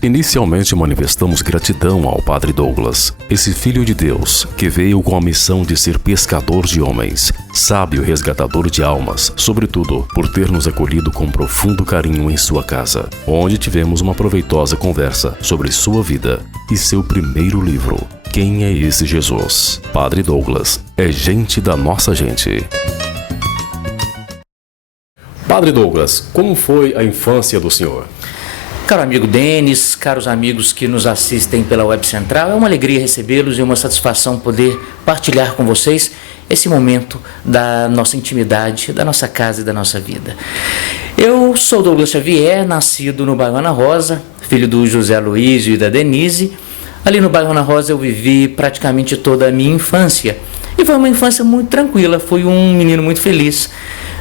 Inicialmente manifestamos gratidão ao Padre Douglas, esse filho de Deus que veio com a missão de ser pescador de homens, sábio resgatador de almas, sobretudo por ter nos acolhido com profundo carinho em sua casa, onde tivemos uma proveitosa conversa sobre sua vida e seu primeiro livro, Quem é esse Jesus? Padre Douglas é gente da nossa gente. Padre Douglas, como foi a infância do senhor? Caro amigo Denis, caros amigos que nos assistem pela Web Central, é uma alegria recebê-los e uma satisfação poder partilhar com vocês esse momento da nossa intimidade, da nossa casa e da nossa vida. Eu sou Douglas Xavier, nascido no bairro Ana Rosa, filho do José Luísio e da Denise. Ali no bairro Ana Rosa eu vivi praticamente toda a minha infância e foi uma infância muito tranquila, fui um menino muito feliz.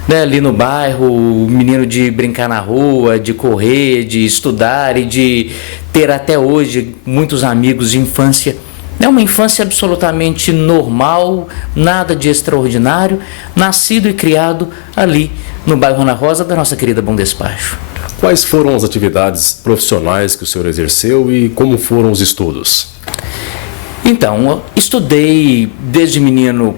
Ali no bairro, o menino de brincar na rua, de correr, de estudar e de ter até hoje muitos amigos de infância. É uma infância absolutamente normal, nada de extraordinário, nascido e criado ali no bairro Ana Rosa da nossa querida Bom Despacho. Quais foram as atividades profissionais que o senhor exerceu e como foram os estudos? Então, eu estudei desde menino.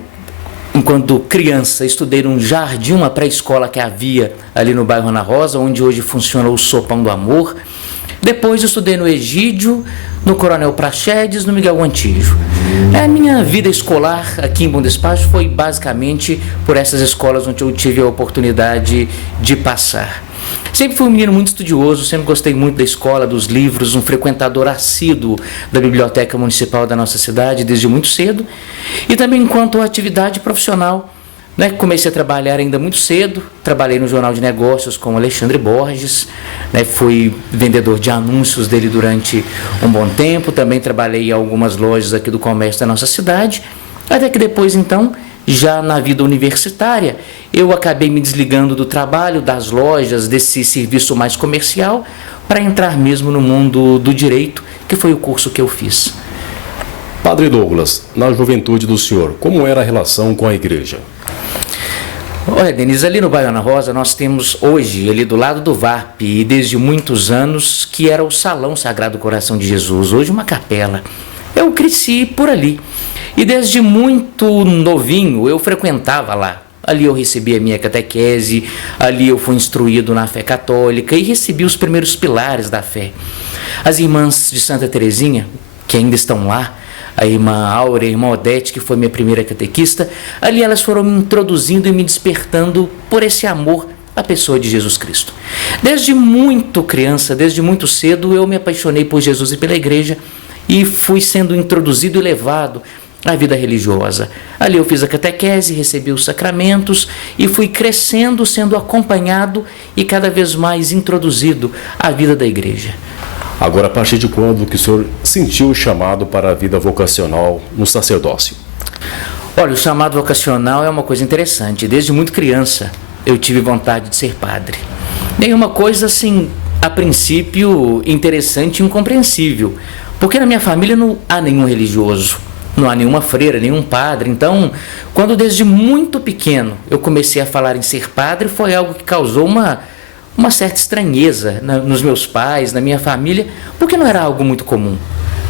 Enquanto criança, estudei num jardim, uma pré-escola que havia ali no bairro Ana Rosa, onde hoje funciona o Sopão do Amor. Depois estudei no Egídio, no Coronel Praxedes, no Miguel Antígio. A minha vida escolar aqui em Bom Despacho foi basicamente por essas escolas onde eu tive a oportunidade de passar. Sempre fui um menino muito estudioso, sempre gostei muito da escola, dos livros, um frequentador assíduo da biblioteca municipal da nossa cidade desde muito cedo. E também enquanto atividade profissional, comecei a trabalhar ainda muito cedo, trabalhei no Jornal de Negócios com Alexandre Borges, fui vendedor de anúncios dele durante um bom tempo, também trabalhei em algumas lojas aqui do comércio da nossa cidade, até que depois então, já na vida universitária, eu acabei me desligando do trabalho, das lojas, desse serviço mais comercial, para entrar mesmo no mundo do direito, que foi o curso que eu fiz. Padre Douglas, na juventude do senhor, como era a relação com a igreja? Olha, Denise, ali no bairro Ana Rosa nós temos hoje, ali do lado do VAP, e desde muitos anos, que era o Salão Sagrado Coração de Jesus, hoje uma capela. Eu cresci por ali. E desde muito novinho eu frequentava lá. Ali eu recebi a minha catequese, ali eu fui instruído na fé católica e recebi os primeiros pilares da fé. As irmãs de Santa Teresinha, que ainda estão lá, a irmã Áurea, a irmã Odete, que foi minha primeira catequista, ali elas foram me introduzindo e me despertando por esse amor à pessoa de Jesus Cristo. Desde muito criança, desde muito cedo, eu me apaixonei por Jesus e pela igreja e fui sendo introduzido e levado a vida religiosa. Ali eu fiz a catequese, recebi os sacramentos e fui crescendo, sendo acompanhado e cada vez mais introduzido à vida da igreja. Agora, a partir de quando que o senhor sentiu o chamado para a vida vocacional no sacerdócio? Olha, o chamado vocacional é uma coisa interessante. Desde muito criança eu tive vontade de ser padre. E uma coisa assim, a princípio, interessante e incompreensível, porque na minha família não há nenhum religioso. Não há nenhuma freira, nenhum padre. Então, quando desde muito pequeno eu comecei a falar em ser padre, foi algo que causou uma certa estranheza nos meus pais, na minha família, porque não era algo muito comum.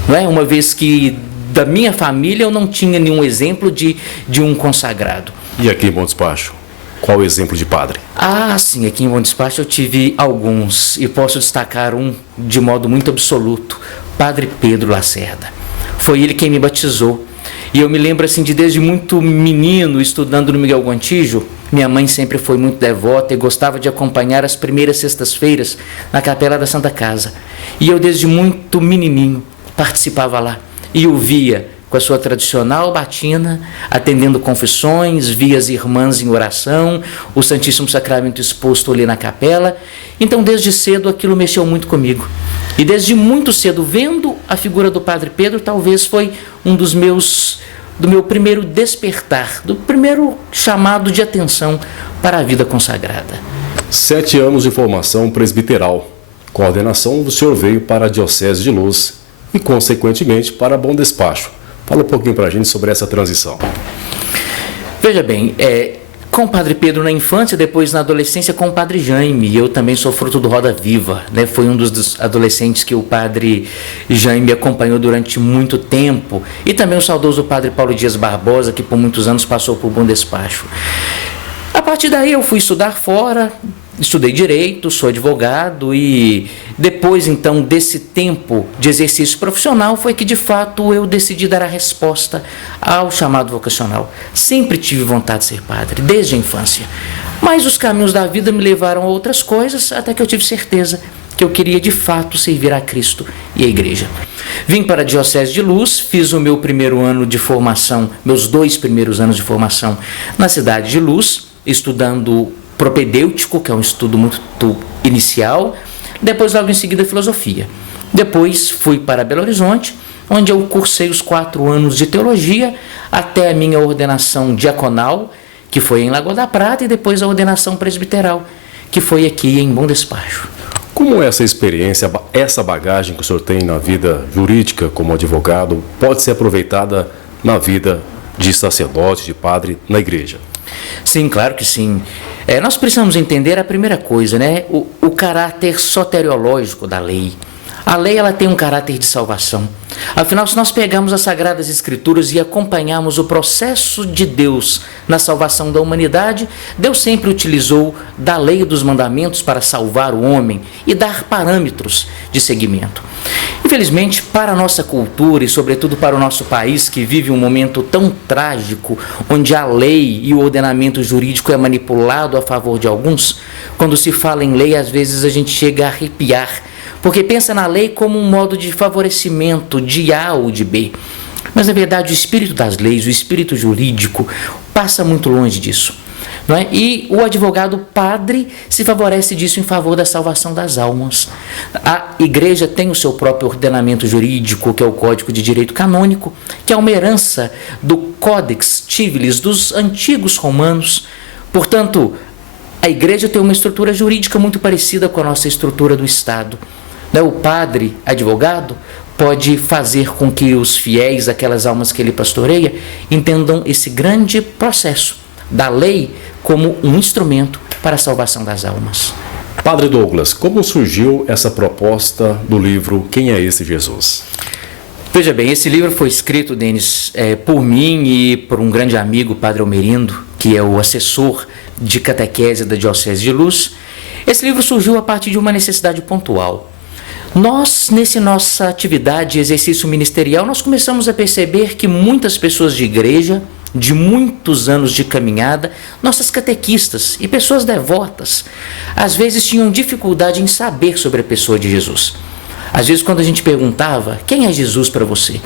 Não é? Uma vez que da minha família eu não tinha nenhum exemplo de um consagrado. E aqui em Bom Despacho, qual o exemplo de padre? Ah, sim, aqui em Bom Despacho eu tive alguns e posso destacar um de modo muito absoluto, Padre Pedro Lacerda. Foi ele quem me batizou. E eu me lembro assim de desde muito menino, estudando no Miguel Antígio, minha mãe sempre foi muito devota e gostava de acompanhar as primeiras sextas-feiras na capela da Santa Casa. E eu desde muito menininho participava lá e o via com a sua tradicional batina, atendendo confissões, via as irmãs em oração, o Santíssimo Sacramento exposto ali na capela. Então desde cedo aquilo mexeu muito comigo. E desde muito cedo, vendo a figura do Padre Pedro, talvez foi um do meu primeiro despertar, do primeiro chamado de atenção para a vida consagrada. 7 anos de formação presbiteral. Com a ordenação, o senhor veio para a Diocese de Luz e, consequentemente, para Bom Despacho. Fala um pouquinho para a gente sobre essa transição. Veja bem, com o Padre Pedro na infância, depois na adolescência com o Padre Jaime. Eu também sou fruto do Roda Viva, né? Foi um dos adolescentes que o Padre Jaime acompanhou durante muito tempo. E também o saudoso Padre Paulo Dias Barbosa, que por muitos anos passou por Bom Despacho. A partir daí eu fui estudar fora, estudei Direito, sou advogado e depois então desse tempo de exercício profissional foi que de fato eu decidi dar a resposta ao chamado vocacional. Sempre tive vontade de ser padre, desde a infância, mas os caminhos da vida me levaram a outras coisas até que eu tive certeza que eu queria de fato servir a Cristo e a Igreja. Vim para a Diocese de Luz, fiz o meu primeiro ano de formação, meus 2 primeiros anos de formação na cidade de Luz, estudando propedêutico, que é um estudo muito inicial, depois logo em seguida filosofia. Depois fui para Belo Horizonte, onde eu cursei os 4 anos de teologia, até a minha ordenação diaconal, que foi em Lagoa da Prata, e depois a ordenação presbiteral, que foi aqui em Bom Despacho. Como essa experiência, essa bagagem que o senhor tem na vida jurídica como advogado, pode ser aproveitada na vida de sacerdote, de padre, na igreja? Sim, claro que sim. Nós precisamos entender a primeira coisa, né? O caráter soteriológico da lei. A lei ela tem um caráter de salvação. Afinal, se nós pegarmos as Sagradas Escrituras e acompanharmos o processo de Deus na salvação da humanidade, Deus sempre utilizou da lei e dos mandamentos para salvar o homem e dar parâmetros de seguimento. Infelizmente, para a nossa cultura e sobretudo para o nosso país, que vive um momento tão trágico, onde a lei e o ordenamento jurídico é manipulado a favor de alguns, quando se fala em lei, às vezes a gente chega a arrepiar, porque pensa na lei como um modo de favorecimento de A ou de B. Mas, na verdade, o espírito das leis, o espírito jurídico, passa muito longe disso. Não é? E o advogado padre se favorece disso em favor da salvação das almas. A igreja tem o seu próprio ordenamento jurídico, que é o Código de Direito Canônico, que é uma herança do Codex Civilis dos antigos romanos. Portanto, a igreja tem uma estrutura jurídica muito parecida com a nossa estrutura do Estado. O padre advogado pode fazer com que os fiéis, aquelas almas que ele pastoreia, entendam esse grande processo da lei como um instrumento para a salvação das almas. Padre Douglas, como surgiu essa proposta do livro Quem é esse Jesus? Veja bem, esse livro foi escrito, Denis, por mim e por um grande amigo, Padre Almerindo, que é o assessor de catequese da Diocese de Luz. Esse livro surgiu a partir de uma necessidade pontual. Nós, nossa atividade e exercício ministerial, nós começamos a perceber que muitas pessoas de igreja, de muitos anos de caminhada, nossas catequistas e pessoas devotas, às vezes tinham dificuldade em saber sobre a pessoa de Jesus. Às vezes, quando a gente perguntava, quem é Jesus para você?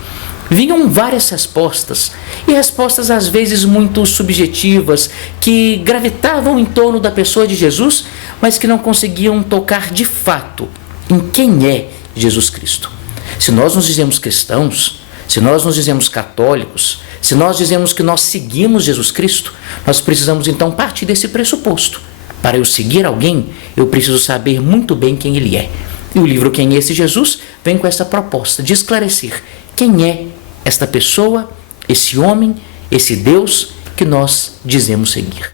Vinham várias respostas, e respostas às vezes muito subjetivas, que gravitavam em torno da pessoa de Jesus, mas que não conseguiam tocar de fato em quem é Jesus Cristo. Se nós nos dizemos cristãos, se nós nos dizemos católicos, se nós dizemos que nós seguimos Jesus Cristo, nós precisamos então partir desse pressuposto. Para eu seguir alguém, eu preciso saber muito bem quem ele é. E o livro Quem é esse Jesus vem com essa proposta de esclarecer quem é esta pessoa, esse homem, esse Deus que nós dizemos seguir.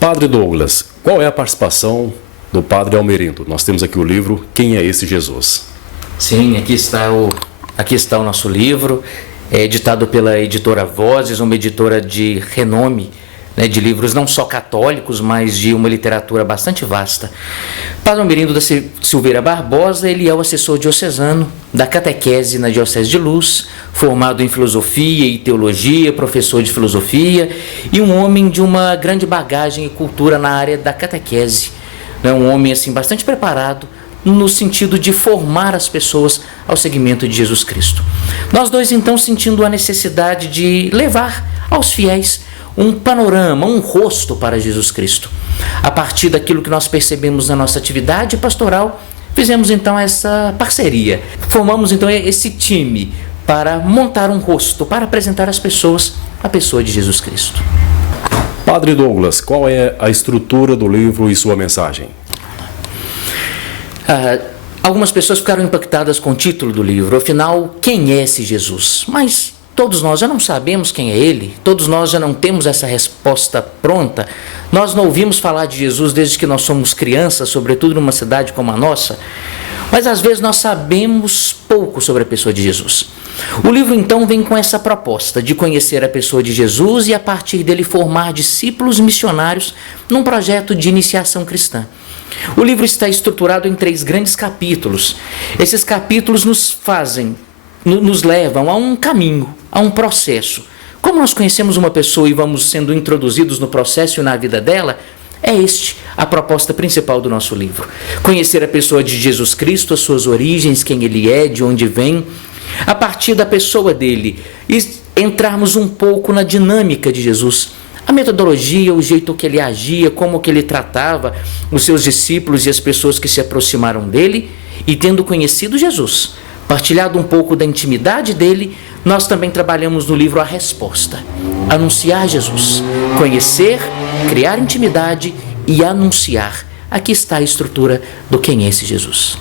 Padre Douglas, qual é a participação do Padre Almerindo? Nós temos aqui o livro Quem é esse Jesus? Sim, aqui está o nosso livro, editado pela editora Vozes, uma editora de renome, né, de livros não só católicos, mas de uma literatura bastante vasta. Padre Almerindo da Silveira Barbosa, ele é o assessor diocesano da catequese na Diocese de Luz, formado em filosofia e teologia, professor de filosofia e um homem de uma grande bagagem e cultura na área da catequese. Um homem assim, bastante preparado no sentido de formar as pessoas ao seguimento de Jesus Cristo. Nós dois, então, sentindo a necessidade de levar aos fiéis um panorama, um rosto para Jesus Cristo. A partir daquilo que nós percebemos na nossa atividade pastoral, fizemos então essa parceria. Formamos então esse time para montar um rosto, para apresentar às pessoas a pessoa de Jesus Cristo. Padre Douglas, qual é a estrutura do livro e sua mensagem? Algumas pessoas ficaram impactadas com o título do livro. Afinal, quem é esse Jesus? Mas Todos nós já não sabemos quem é Ele, todos nós já não temos essa resposta pronta. Nós não ouvimos falar de Jesus desde que nós somos crianças, sobretudo numa cidade como a nossa, mas às vezes nós sabemos pouco sobre a pessoa de Jesus. O livro então vem com essa proposta de conhecer a pessoa de Jesus e a partir dele formar discípulos missionários num projeto de iniciação cristã. O livro está estruturado em 3 grandes capítulos. Esses capítulos nos levam a um caminho, a um processo. Como nós conhecemos uma pessoa e vamos sendo introduzidos no processo e na vida dela, é a proposta principal do nosso livro. Conhecer a pessoa de Jesus Cristo, as suas origens, quem Ele é, de onde vem. A partir da pessoa dele, e entrarmos um pouco na dinâmica de Jesus. A metodologia, o jeito que ele agia, como que ele tratava os seus discípulos e as pessoas que se aproximaram dele. E tendo conhecido Jesus, partilhado um pouco da intimidade dele, nós também trabalhamos no livro a resposta. Anunciar Jesus, conhecer, criar intimidade e anunciar. Aqui está a estrutura do quem é esse Jesus.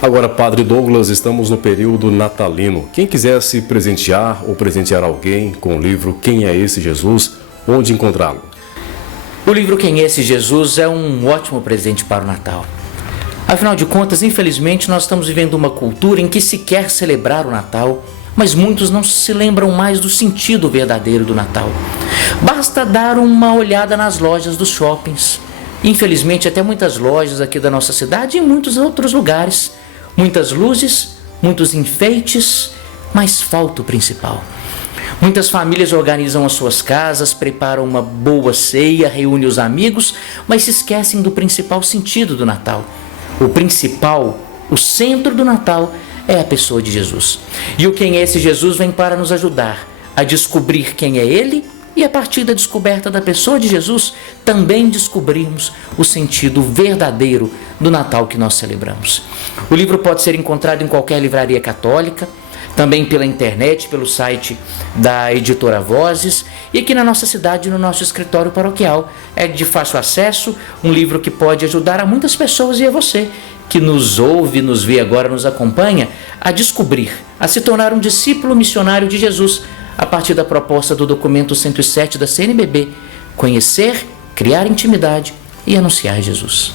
Agora, Padre Douglas, estamos no período natalino. Quem quiser se presentear ou presentear alguém com o livro Quem é esse Jesus, onde encontrá-lo? O livro Quem é esse Jesus é um ótimo presente para o Natal. Afinal de contas, infelizmente, nós estamos vivendo uma cultura em que se quer celebrar o Natal, mas muitos não se lembram mais do sentido verdadeiro do Natal. Basta dar uma olhada nas lojas dos shoppings. Infelizmente, até muitas lojas aqui da nossa cidade e em muitos outros lugares. Muitas luzes, muitos enfeites, mas falta o principal. Muitas famílias organizam as suas casas, preparam uma boa ceia, reúnem os amigos, mas se esquecem do principal sentido do Natal. O principal, o centro do Natal é a pessoa de Jesus. E o Quem é esse Jesus vem para nos ajudar a descobrir quem é Ele e a partir da descoberta da pessoa de Jesus, também descobrirmos o sentido verdadeiro do Natal que nós celebramos. O livro pode ser encontrado em qualquer livraria católica, também pela internet, pelo site da editora Vozes, e aqui na nossa cidade, no nosso escritório paroquial. É de fácil acesso, um livro que pode ajudar a muitas pessoas e a você, que nos ouve, nos vê agora, nos acompanha, a descobrir, a se tornar um discípulo missionário de Jesus, a partir da proposta do documento 107 da CNBB, conhecer, criar intimidade e anunciar Jesus.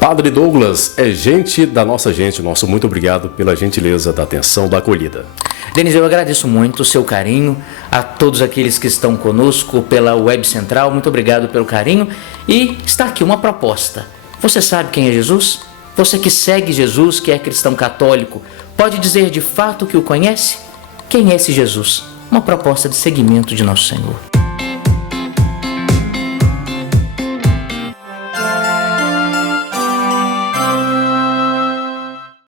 Padre Douglas, é gente da nossa gente. Nosso muito obrigado pela gentileza da atenção, da acolhida. Denise, eu agradeço muito o seu carinho, a todos aqueles que estão conosco pela Web Central, muito obrigado pelo carinho. E está aqui uma proposta. Você sabe quem é Jesus? Você que segue Jesus, que é cristão católico, pode dizer de fato que o conhece? Quem é esse Jesus? Uma proposta de seguimento de nosso Senhor.